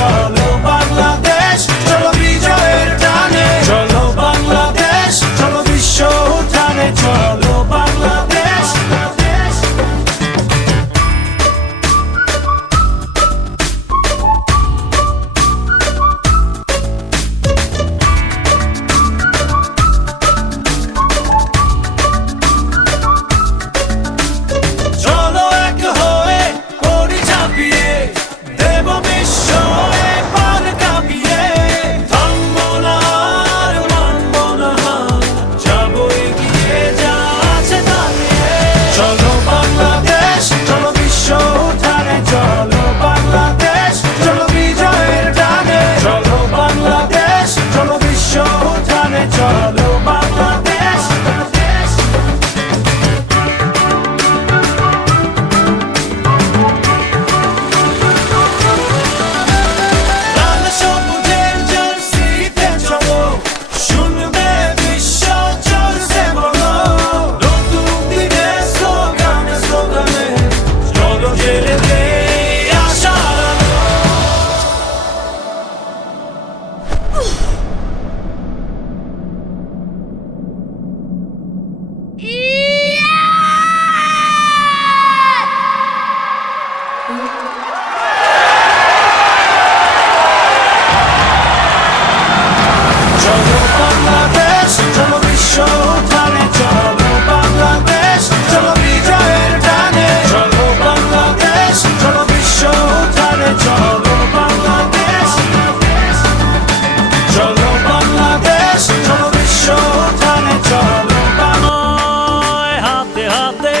চলো বাংলাদেশ, চলো বিজয়ের টানে, চলো বাংলাদেশ, চলো বিশ্ব উঠানে, চলো বাংলাদেশ। চলো এক হয়ে পড়ি ঝাঁপিয়ে, দেব বিস্ময়ে পার কাঁপিয়ে, থামবো না আর মানবো না হার, যাবো এগিয়ে যা আছে দাঁড়িয়ে। চলো বাংলাদেশ, চলো বিশ্ব উঠানে, চলো বাংলাদেশ, চলো বিজয়ের টানে, চলো বাংলাদেশ, চলো বিশ্ব উঠানে, চলো বাংলাদেশ। লাল সবুজের জার্সিতে চলো, শুনবে বিশ্ব চলছে বলো, নতুন দিনের স্লোগানে স্লোগানে, চলো জেলে দেই আশার আলো। চলো বাংলাদেশ, চলো বিশ্ব উঠানে, চলো বাংলাদেশ, চলো বিজয়ের টানে, চলো বাংলাদেশ, চলো বিশ্ব উঠানে, চলো বাংলাদেশ। চলো বাংলাদেশ, চলো বিশ্ব উঠানে, চলো হাতে হাতে